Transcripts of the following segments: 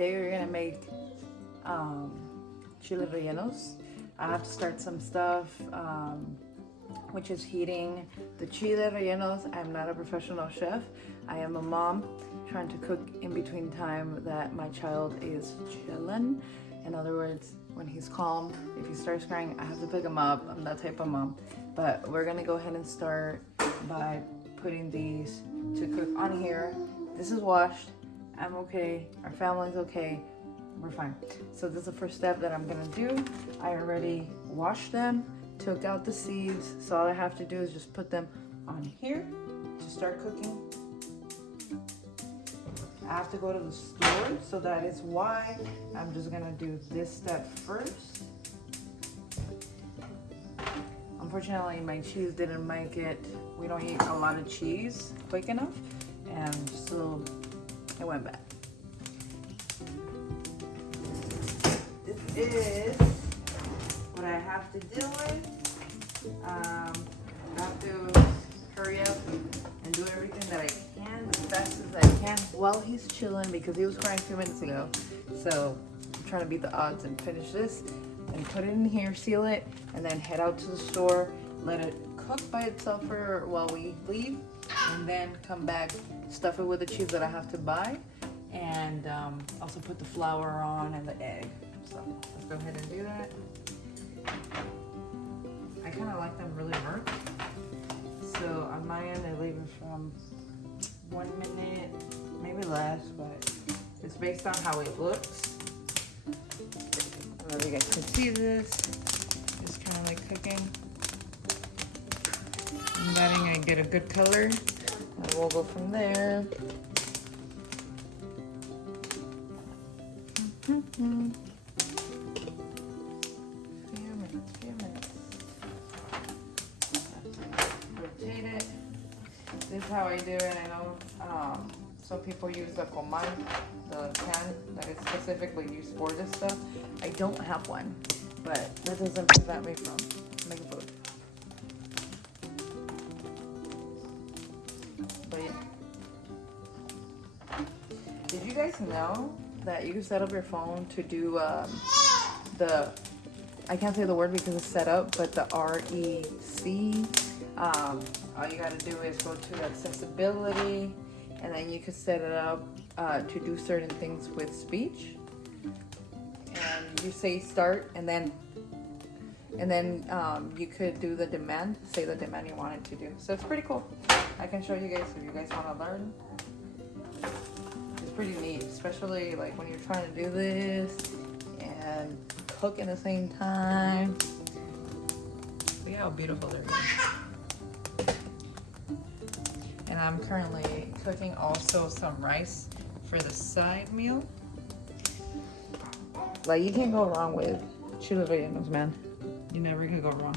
today we're gonna make chile rellenos. I have to start some stuff, which is heating the chile rellenos. I'm not a professional chef. I am a mom trying to cook in between time that my child is chillin'. In other words, when he's calm, if he starts crying, I have to pick him up. I'm that type of mom. But we're gonna go ahead and start by putting these to cook on here. This is washed. I'm okay. Our family's okay. We're fine. So this is the first step that I'm gonna do. I already washed them, took out the seeds. So all I have to do is just put them on here to start cooking. I have to go to the store, so that is why I'm just gonna do this step first. Unfortunately, my cheese didn't make it. We don't eat a lot of cheese quick enough, and so it went bad. This is what I have to deal with. I have to hurry up and do everything that I can as fast as I can while he's chilling, because he was crying a few minutes ago. So I'm trying to beat the odds and finish this and put it in here, seal it, and then head out to the store, let it cook by itself for while we leave, and then come back, stuff it with the cheese that I have to buy, and also put the flour on and the egg. So let's go ahead and do that. I kind of like them really burnt. So on my end, I leave it from 1 minute, maybe less, but it's based on how it looks. I don't know if you guys can see this. It's kind of like cooking. I'm letting it get a good color. And we'll go from there. Few minutes. Rotate it. This is how I do it. I know some people use the comal, the pan that is specifically used for this stuff. I don't have one, but that doesn't prevent me from making food. But yeah. Did you guys know that you can set up your phone to do I can't say the word because it's set up, but the REC. All you gotta do is go to accessibility, and then you can set it up to do certain things with speech. And you say start, and then you could do the demand, say the demand you wanted to do. So it's pretty cool. I can show you guys if you guys want to learn. It's pretty neat, especially like when you're trying to do this and cook at the same time. See how beautiful they're getting. And I'm currently cooking also some rice for the side meal. Like, you can't go wrong with chile rellenos, man. You never can go wrong.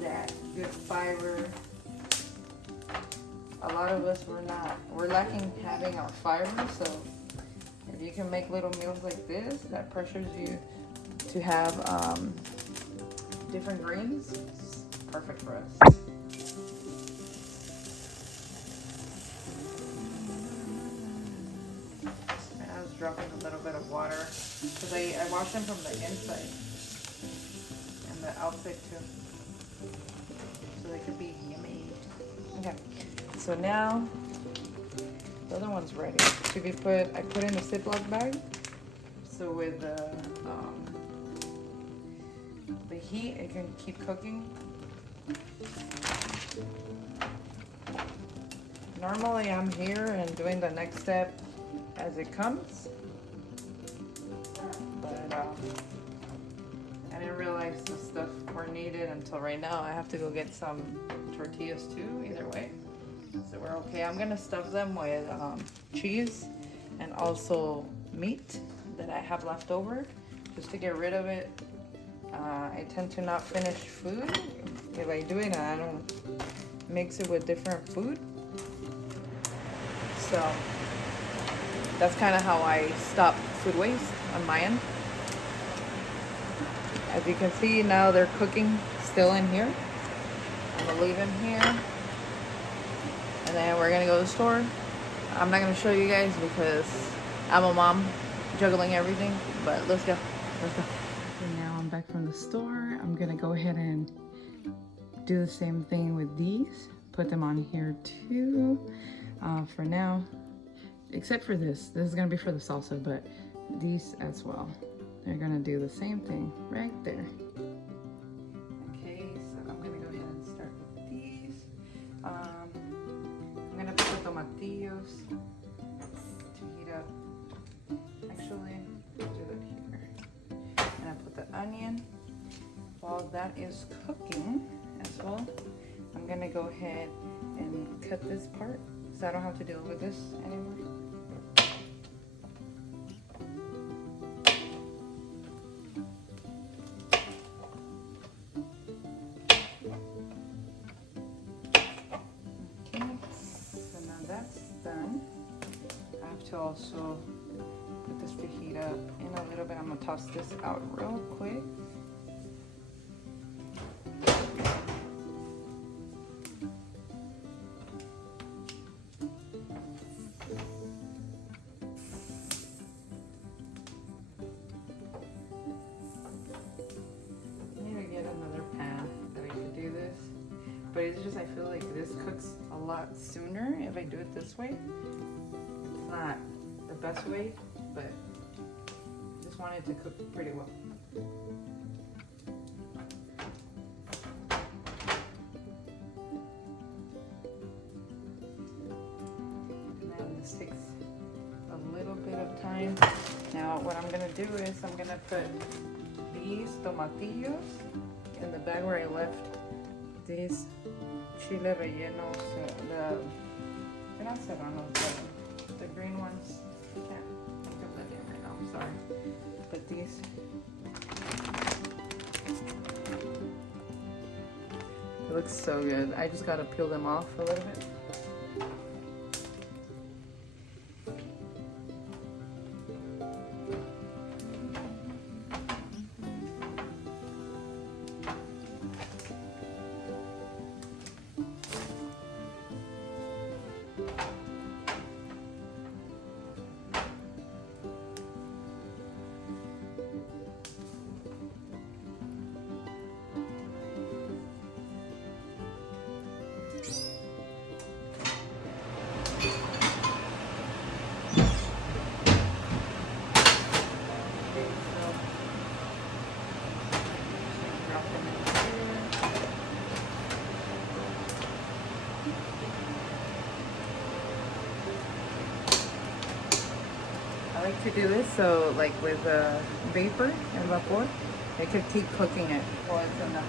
That good fiber. A lot of us we're lacking having our fiber, so if you can make little meals like this that pressures you to have different greens, it's perfect for us. And I was dropping a little bit of water because I wash them from the inside and the outside too, so they could be yummy. Okay. So now the other one's ready to be put. I put in a Ziploc bag. So with the heat, it can keep cooking. Normally I'm here and doing the next step as it comes, but I didn't realize the stuff were needed until right now. I have to go get some tortillas too, either way. So we're okay. I'm gonna stuff them with cheese and also meat that I have left over, just to get rid of it. I tend to not finish food. If I do it, I don't mix it with different food. So that's kind of how I stop food waste on my end. As you can see, now they're cooking still in here. I'm gonna leave them here. and then we're gonna go to the store. I'm not gonna show you guys because I'm a mom juggling everything, but let's go. Let's go. Okay, now I'm back from the store. I'm gonna go ahead and do the same thing with these. Put them on here too for now, except for this. This is gonna be for the salsa, but these as well. They're gonna do the same thing right there. Okay, so I'm gonna go ahead and start with these. I'm gonna put the tomatillos to heat up. Actually, I'll do it here. And I put the onion. While that is cooking as well, I'm gonna go ahead and cut this part so I don't have to deal with this anymore. To also put this to heat up in a little bit. I'm gonna toss this out real quick. I need to get another pan that I could do this, but it's just I feel like this cooks a lot sooner if I do it this way. Not the best way, but I just want it to cook pretty well. And then this takes a little bit of time. Now what I'm gonna do is I'm gonna put these tomatillos in the bag where I left these chile rellenos, they're not serranos, the green ones. I can't think of the name right now, I'm sorry. But these. It looks so good. I just gotta peel them off a little bit. I like to do this so like with vapor and vapor, I could keep cooking it while it's in the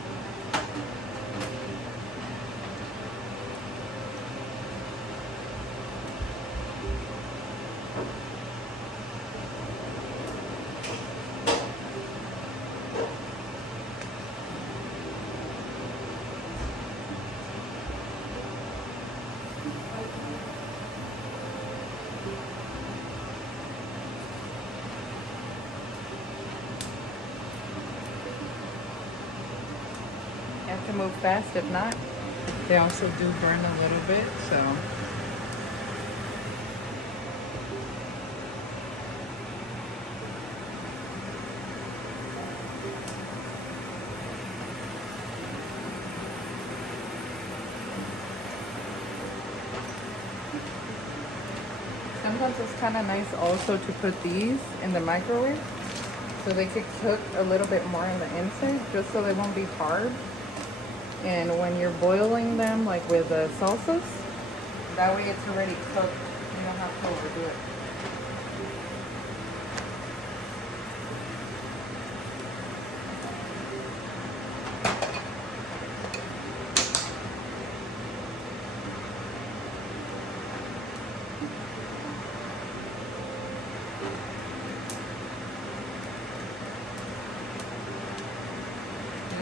have to move fast, if not, they also do burn a little bit, so. Sometimes it's kind of nice also to put these in the microwave so they could cook a little bit more on the inside, just so they won't be hard. And when you're boiling them, like with the salsas, that way it's already cooked. You don't have to overdo it.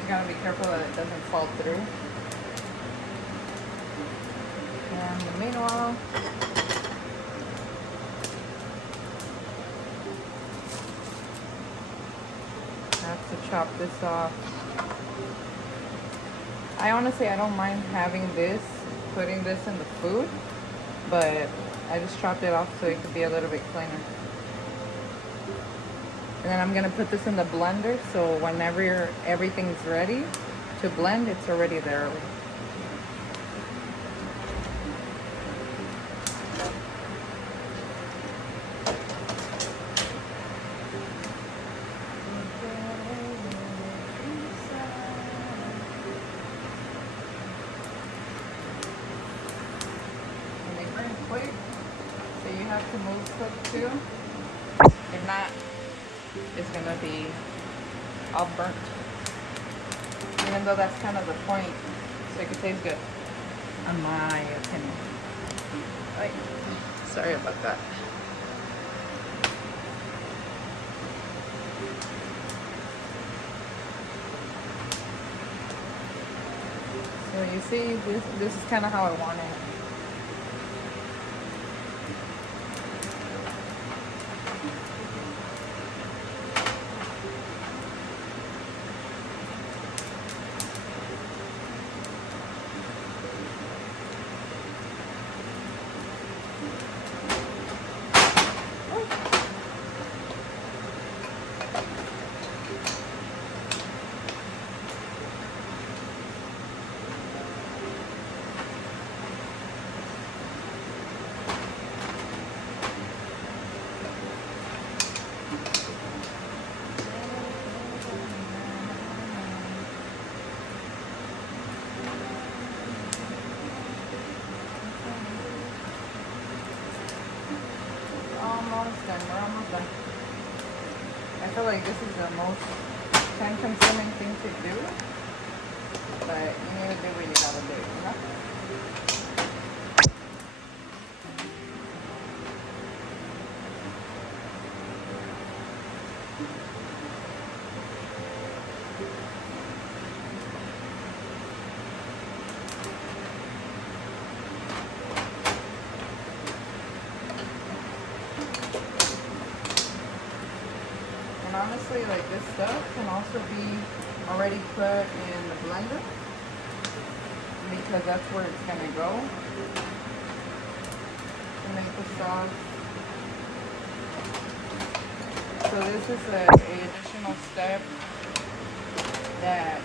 Gotta be careful that it doesn't fall through. And meanwhile, I have to chop this off. I honestly, I don't mind having this, putting this in the food, but I just chopped it off so it could be a little bit cleaner. And then I'm gonna put this in the blender, so whenever everything's ready to blend, it's already there. And they burn quick, so you have to move quick too. If not, it's gonna be all burnt. Even though that's kind of the point, so it could taste good, in my opinion. Right. Sorry about that. So you see, this is kind of how I want it. Almost done. We're almost done. I feel like this is the most time-consuming thing to do, but you need to do what you gotta do, you know? And honestly, like, this stuff can also be already put in the blender because that's where it's gonna go to make the sauce. So this is a additional step that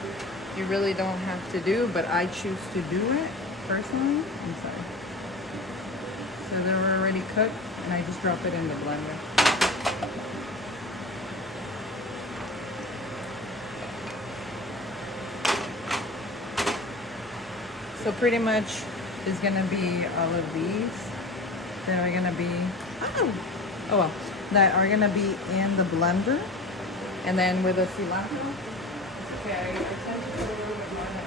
you really don't have to do, but I choose to do it personally. I'm sorry. So they're already cooked, and I just drop it in the blender. So pretty much is gonna be all of these that are gonna be, that are gonna be in the blender. And then with the cilantro, okay, I tend to put a little bit more than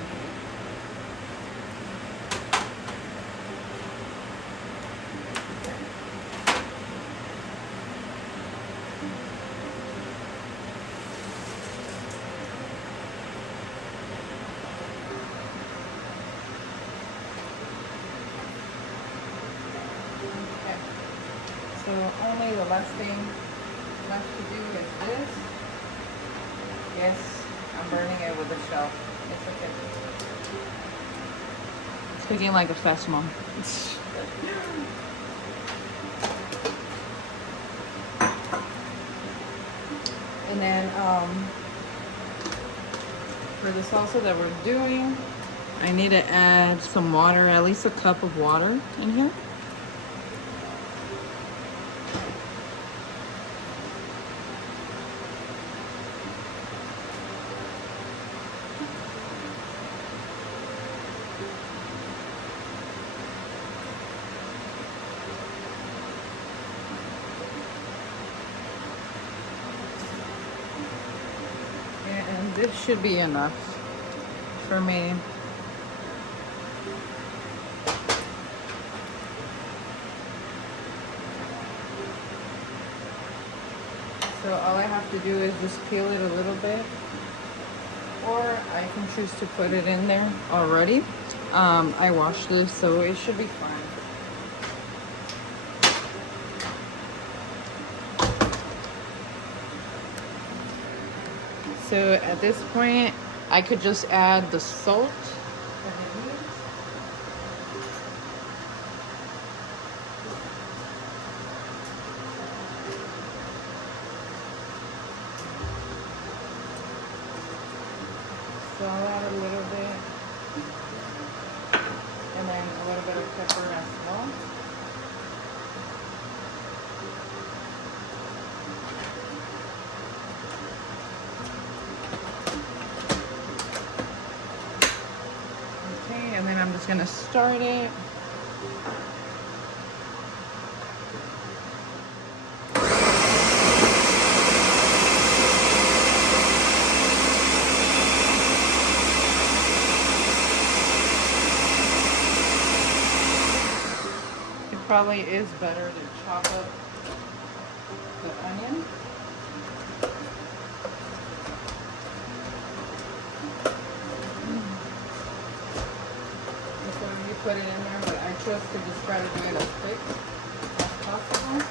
So only the last thing left to do is this. Yes, I'm burning it with a shell. It's okay. Speaking like a fast mom. And then for the salsa that we're doing, I need to add some water, at least a cup of water in here. And this should be enough for me. So all I have to do is just peel it a little bit, or I can choose to put it in there already. I washed this, so it should be fine. So at this point, I could just add the salt. So I'll add a little bit, and then a little bit of pepper as well. Okay, and then I'm just gonna start it. Probably is better to chop up the onion. Before you put it in there, but I chose to just try to do it as quick as possible.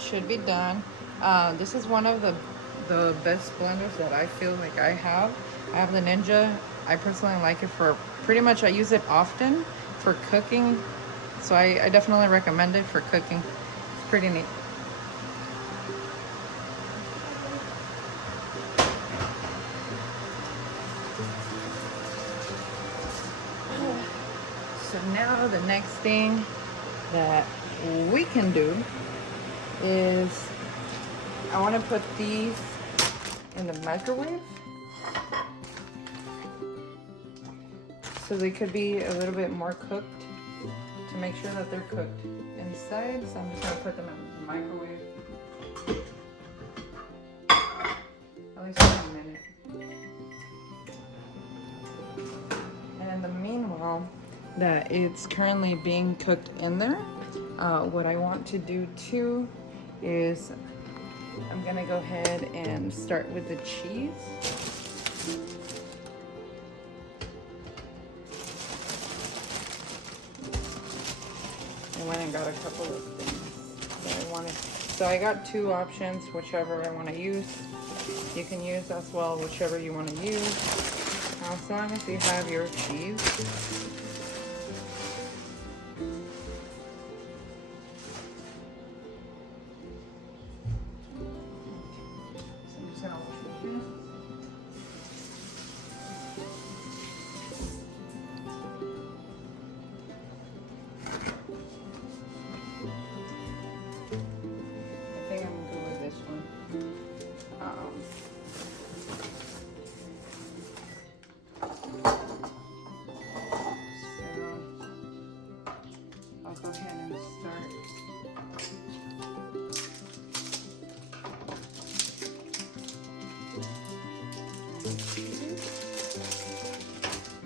Should be done. This is one of the best blenders that I feel like I have. I have the Ninja. I personally like it for pretty much, I use it often for cooking, so I definitely recommend it for cooking. It's pretty neat. So now the next thing that we can do is I want to put these in the microwave so they could be a little bit more cooked, to make sure that they're cooked inside. So I'm just going to put them in the microwave at least for a minute. And in the meanwhile that it's currently being cooked in there, what I want to do too is I'm gonna go ahead and start with the cheese. I went and got a couple of things that I wanted. So I got two options, whichever I want to use. You can use as well whichever you want to use, as long as you have your cheese.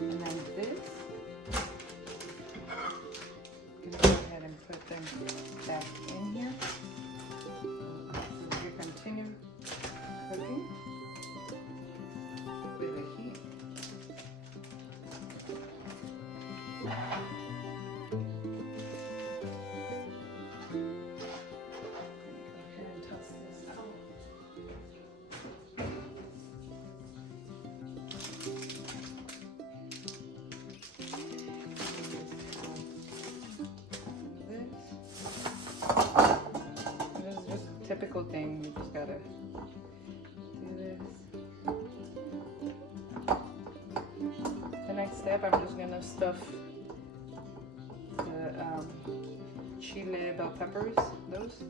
And then this, I'm going to go ahead and put them back in here. So you continue cooking with the heat. Go ahead and toss this out. Typical thing, you just gotta do this. The next step, I'm just gonna stuff the chile bell peppers, those.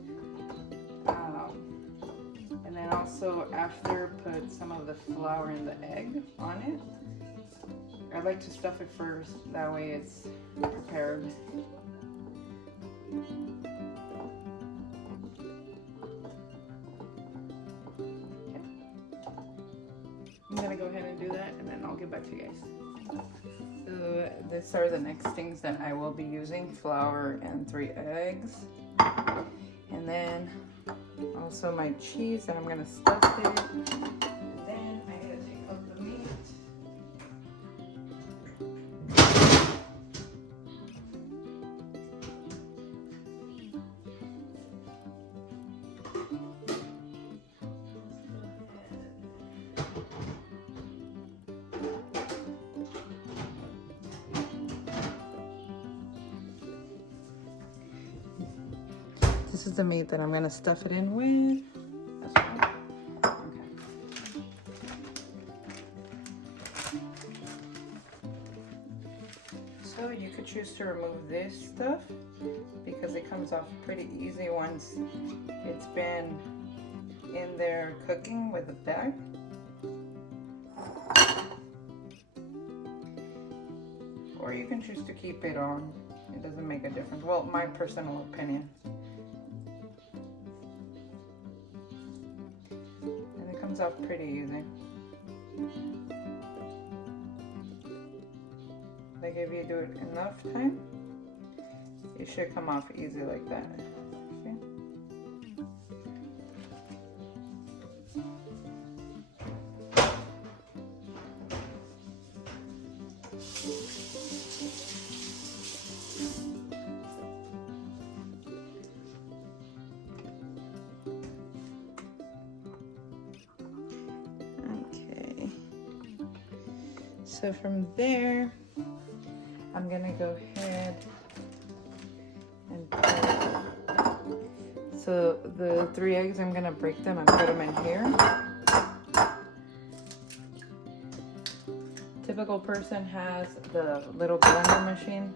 And then also after, put some of the flour and the egg on it. I like to stuff it first, that way it's prepared. I'm gonna go ahead and do that, and then I'll get back to you guys. So these are the next things that I will be using: flour and 3 eggs, and then also my cheese that I'm gonna stuff it. And then I gotta take out the meat. This is the meat that I'm gonna stuff it in with. That's right. Okay. So you could choose to remove this stuff because it comes off pretty easy once it's been in there cooking with the bag. Or you can choose to keep it on. It doesn't make a difference. Well, my personal opinion. And it comes off pretty easy. Like if you do it enough time, it should come off easy like that. See? Okay. So from there, I'm gonna go ahead and so the 3 eggs, I'm gonna break them and put them in here. Typical person has the little blender machine.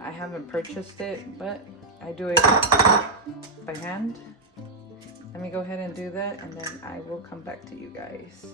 I haven't purchased it, but I do it by hand. Let me go ahead and do that, and then I will come back to you guys.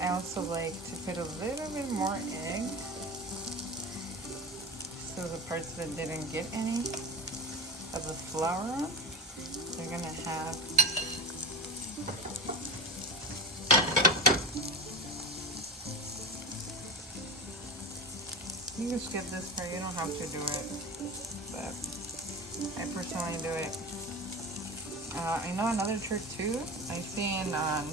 I also like to put a little bit more egg, so the parts that didn't get any of the flour on, they're gonna have You can skip this part, you don't have to do it, but I personally do it. I know another trick too, I seen on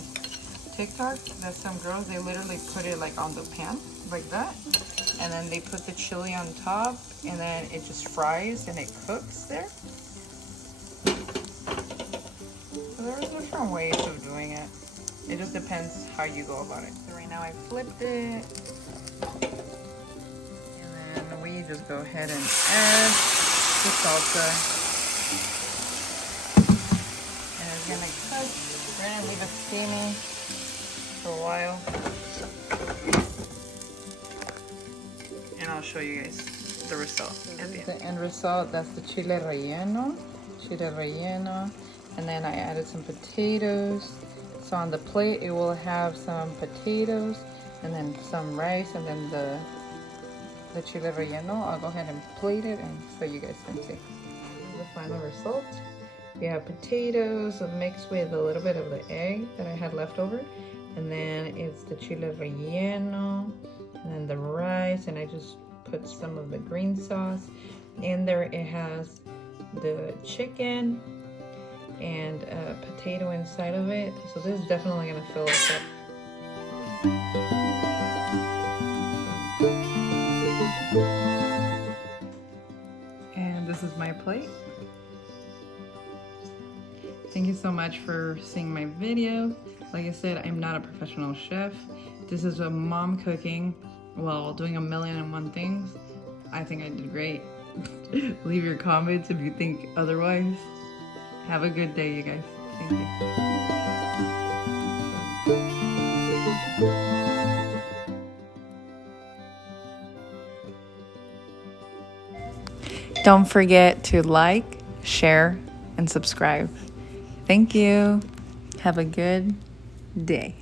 TikTok that some girls, they literally put it like on the pan, like that, and then they put the chili on top, and then it just fries and it cooks there. So there's different ways of doing it. It just depends how you go about it. So right now I flipped it. And then we just go ahead and add the salsa. And it's gonna cook. We're gonna leave it steaming for a while. And I'll show you guys the result at the end. The end result, that's the chile relleno. And then I added some potatoes. So on the plate, it will have some potatoes and then some rice and then the chile relleno. I'll go ahead and plate it and so you guys can see. The final result. We have potatoes mixed with a little bit of the egg that I had left over. And then it's the chile relleno and then the rice, and I just put some of the green sauce. In there it has the chicken and a potato inside of it. So this is definitely gonna fill us up. And this is my plate. Thank you so much for seeing my video. Like I said, I'm not a professional chef. This is a mom cooking while doing 1,000,001 things. I think I did great. Leave your comments if you think otherwise. Have a good day, you guys. Thank you. Don't forget to like, share, and subscribe. Thank you. Have a good day.